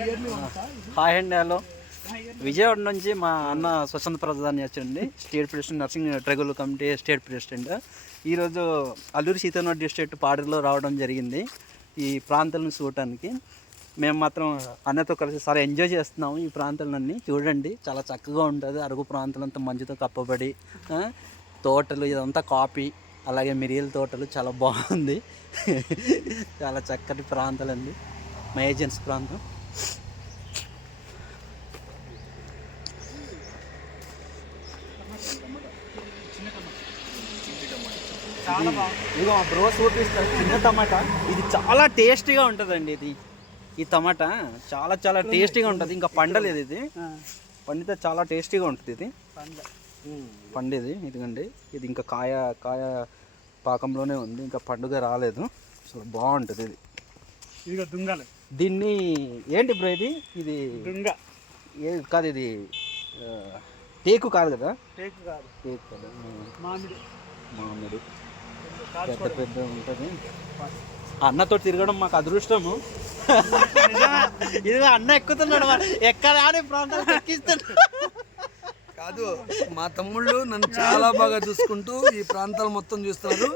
Hi అండి, hello. Vijayawada నుంచి మా అన్న స్వచ్ఛంద ప్రధాని వచ్చండి, state president, nursing tribal committee state president. ఈరోజు అల్లూరు సీతారామరాజు డిస్ట్రిక్ట్ పాడేరులో రావడం జరిగింది ఈ ప్రాంతాలను చూడటానికి. మేము మాత్రం అన్నతో కలిసి చాలా ఎంజాయ్ చేస్తున్నాము. ఈ ప్రాంతాలన్నీ చూడండి, చాలా చక్కగా ఉంటుంది. అరకు ప్రాంతం అంతా మంచుతో కప్పబడి, తోటలు, ఇదంతా కాఫీ, అలాగే మిరియల తోటలు, చాలా బాగుంది. చాలా చక్కటి ప్రాంతాలండి మా ఏజెన్సీ ప్రాంతం. ఇదిగో మా బ్రో చూపిస్తారు చిన్న టమాటా. ఇది చాలా టేస్టీగా ఉంటుందండి. ఈ టమాటా చాలా చాలా టేస్టీగా ఉంటుంది. ఇంకా పండలేదు, ఇది పండితే చాలా టేస్టీగా ఉంటుంది. ఇది పండేది ఇదిగండి. ఇది ఇంకా కాయ పాకంలోనే ఉంది, ఇంకా పండుగ రాలేదు. చాలా బాగుంటుంది ఇది. ఇది దుంగలు. దీన్ని ఏంటి బ్రో ఇది దుంగ కాదు, ఇది టేకు కాదు కదా? టేకు కాదు, టేకు కాదు, మామిడి పెద్ద పెద్ద ఉంటుంది. అన్నతో తిరగడం మాకు అదృష్టము. ఇదిగో అన్న ఎక్కుతున్నాడు, ఎక్కడ ఆడే ప్రాంతాలు ఎక్కిస్తున్నాడు. కాదు, మా తమ్ముళ్ళు నన్ను చాలా బాగా చూసుకుంటూ ఈ ప్రాంతాలు మొత్తం చూస్తున్నారు.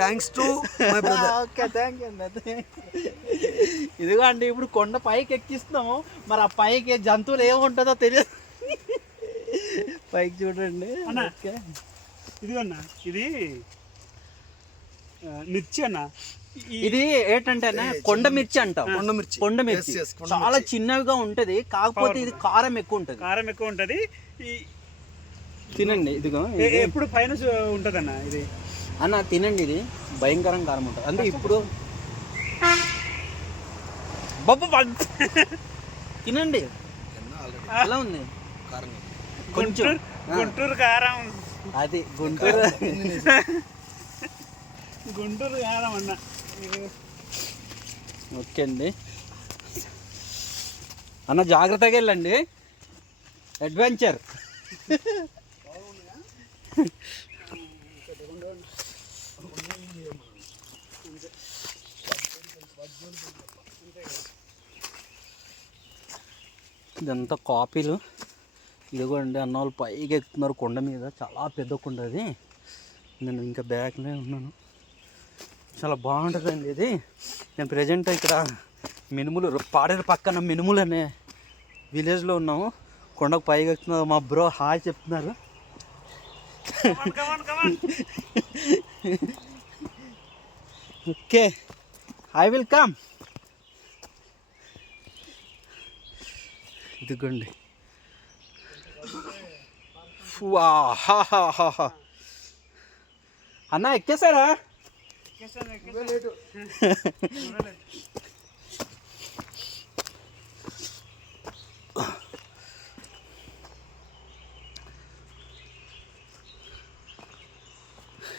Thanks to my brother. Okay, thank you అన్న. ఇదిగో అండి, ఇప్పుడు కొండ పైకి ఎక్కిస్తున్నాము. మరి ఆ పైకి జంతువులు ఏముంటుందో తెలియదు. పైకి చూడండి. ఓకే, ఇదిగోన్నా, ఇది మిర్చి అన్న. ఇది ఏంటంటే కొండ మిర్చి అంటాం. కొండ మిర్చి చాలా చిన్నవిగా ఉంటది, కాకపోతే ఇది కారం ఎక్కువ ఉంటది. కారం ఎక్కువ ఉంటది. తినండి, ఇదిగో ఎప్పుడు పైన ఉంటదన్న ఇది. అన్న తినండి, ఇది భయంకరంగా కారం ఉంటుంది. అంటే ఇప్పుడు తినండి. ఎలా ఉంది? కొంచెం గుంటూరు కారం. అది గుంటూరు గుంటూరు కారం అన్న. ఓకే అండి అన్న, జాగ్రత్తగా వెళ్ళండి. అడ్వెంచర్. ఇదంతా కాపీలు. ఇదిగోండి, అన్న వాళ్ళు పైకి ఎక్కుతున్నారు కొండ మీద. చాలా పెద్ద కొండ అది. నేను ఇంకా బ్యాక్లో ఉన్నాను. చాలా బాగుంటుందండి ఇది. నేను ప్రజెంట్ ఇక్కడ మినుములు, పాడేరు పక్కన మినుములు అనే విలేజ్లో ఉన్నాము. కొండకు పైకి ఎక్కుతున్నారు. మా బ్రో హాయ్ చెప్తున్నారు. Okay, I will come. ఇదిగోండి. అన్న ఎక్కేసారా?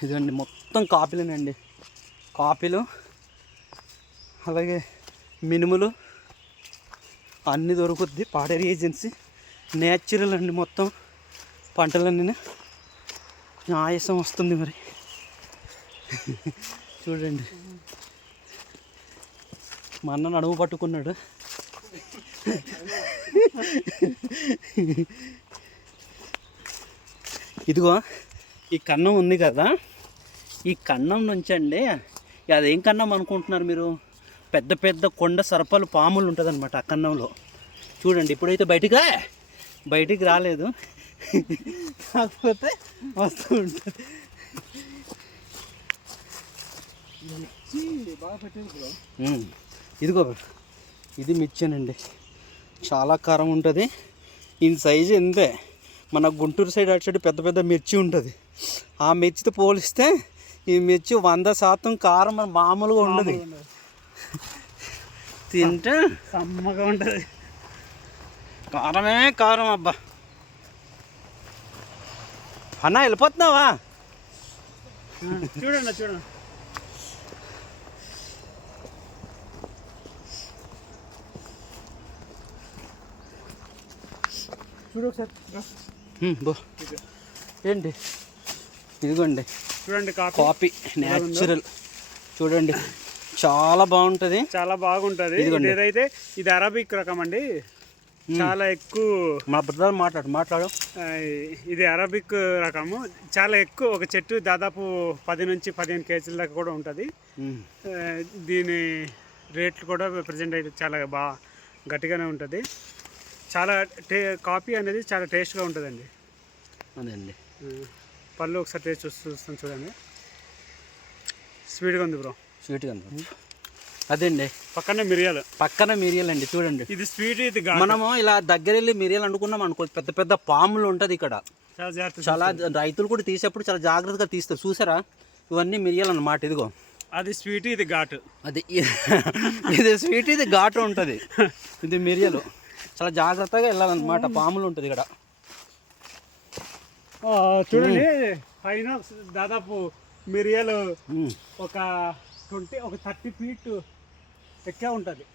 ఇదండి మొత్తం కాపీలేనండి. కాపీలు, అలాగే మినుములు అన్నీ దొరుకుద్ది. పాడేరు ఏజెన్సీ నేచురల్ అండి. మొత్తం పంటలన్నీ ఆయాసం వస్తుంది మరి. చూడండి, మా అన్న నడుము పట్టుకున్నాడు. ఇదిగో ఈ కన్నం ఉంది కదా, ఈ కన్నం నుంచి అండి, అదేం కన్నం అనుకుంటున్నారు మీరు? పెద్ద పెద్ద కొండ సర్పాలు, పాములు ఉంటుంది అనమాట ఆ కన్నంలో. చూడండి, ఇప్పుడైతే బయటికి రాలేదు, కాకపోతే వస్తూ ఉంటుంది. ఇదిగో ఇది మిర్చేనండి. చాలా కారం ఉంటుంది. ఈ సైజు ఎంతే. మన గుంటూరు సైడ్ అటు సైడ్ పెద్ద పెద్ద మిర్చి ఉంటుంది. ఆ మిర్చితో పోలిస్తే ఈ మిర్చి 100% కారం మామూలుగా ఉండదు. తింటే సమ్మగా ఉంటుంది. కారమే కారం. అబ్బా అన్న, వెళ్ళిపోతున్నావా? చూడండి చూడు ఒకసారి. ఏంటి? ఇదిగోండి చూడండి, కాఫీ న్యాచురల్. చూడండి, చాలా బాగుంటుంది. చాలా బాగుంటది. ఏదైతే ఇది అరబిక్ రకం అండి, చాలా ఎక్కువ. మా బ్రదర్ మాట్లాడు. ఇది అరబిక్ రకము, చాలా ఎక్కువ. ఒక చెట్టు దాదాపు 10 నుంచి 15 కేజీల దాకా కూడా ఉంటుంది. దీని రేట్లు కూడా ప్రజెంట్ అయితే చాలా బాగా గట్టిగానే ఉంటుంది. చాలా కాఫీ అనేది చాలా టేస్ట్గా ఉంటుందండి. అదండి పళ్ళు ఒకసారి టేస్ట్ చూస్తాను చూడండి. స్వీట్గా ఉంది బ్రో. స్వీట్గా ఉంది. అదండి పక్కన మిరియాలు అండి చూడండి. ఇది స్వీట్, ఇది మనము ఇలా దగ్గర వెళ్ళి మిరియాలు అనుకున్నాం అనుకో, పెద్ద పెద్ద పాములు ఉంటుంది ఇక్కడ. చాలా రైతులు కూడా తీసేప్పుడు చాలా జాగ్రత్తగా తీస్తారు. చూసారా, ఇవన్నీ మిరియాలు అన్నమాట. ఇదిగో అది స్వీట్, ఇది ఘాటు. అది ఇది స్వీట్, ఇది ఘాటు ఉంటుంది. ఇది మిరియాలు చాలా జాగ్రత్తగా వెళ్ళాలన్నమాట. పాములు ఉంటుంది ఇక్కడ. చూడండి పైన దాదాపు మిరియాలు ఒక 30 ఫీట్ ఎక్కే ఉంటుంది.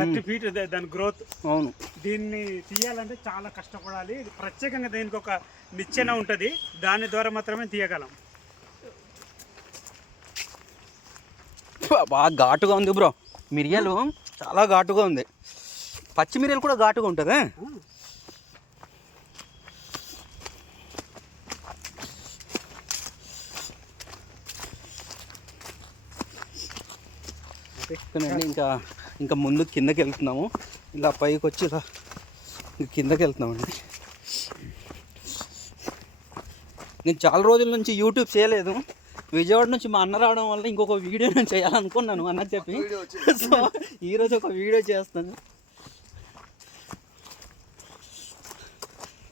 30 ఫీట్ దాని గ్రోత్. అవును. దీన్ని తీయాలంటే చాలా కష్టపడాలి. ప్రత్యేకంగా దీనికి ఒక నిచ్చెన ఉంటుంది, దాని ద్వారా మాత్రమే తీయగలం. బాగా ఘాటుగా ఉంది బ్రో. మిరియాలు చాలా ఘాటుగా ఉంది. పచ్చి మిరియాలు కూడా ఘాటుగా ఉంటుంది. ఇంకా ముందు కిందకి వెళ్తున్నాము. ఇలా పైకి వచ్చి ఇలా కిందకి వెళ్తున్నామండి. నేను చాలా రోజుల నుంచి యూట్యూబ్ చేయలేదు. విజయవాడ నుంచి మా అన్న రావడం వల్ల ఇంకొక వీడియో నేను చేయాలనుకున్నాను అన్న చెప్పి. సో ఈరోజు ఒక వీడియో చేస్తాను.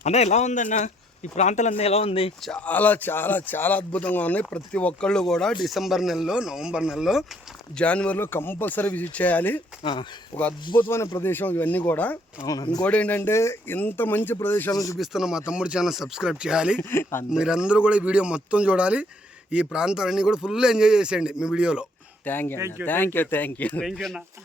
అన్న ఎలా ఉందన్న ఈ ప్రాంతాలన్నీ ఎలా ఉంది? చాలా చాలా చాలా అద్భుతంగా ఉన్నాయి. ప్రతి ఒక్కళ్ళు కూడా డిసెంబర్ నెలలో, నవంబర్ నెలలో, జనవరిలో కంపల్సరీ విజిట్ చేయాలి. ఒక అద్భుతమైన ప్రదేశం ఇవన్నీ కూడా. ఇంకోటి ఏంటంటే, ఇంత మంచి ప్రదేశాలను చూపిస్తున్న మా తమ్ముడు ఛానల్ సబ్స్క్రైబ్ చేయాలి. మీరందరూ కూడా ఈ వీడియో మొత్తం చూడాలి. ఈ ప్రాంతాలన్నీ కూడా ఫుల్ ఎంజాయ్ చేసేయండి మీ వీడియోలో. Thank you.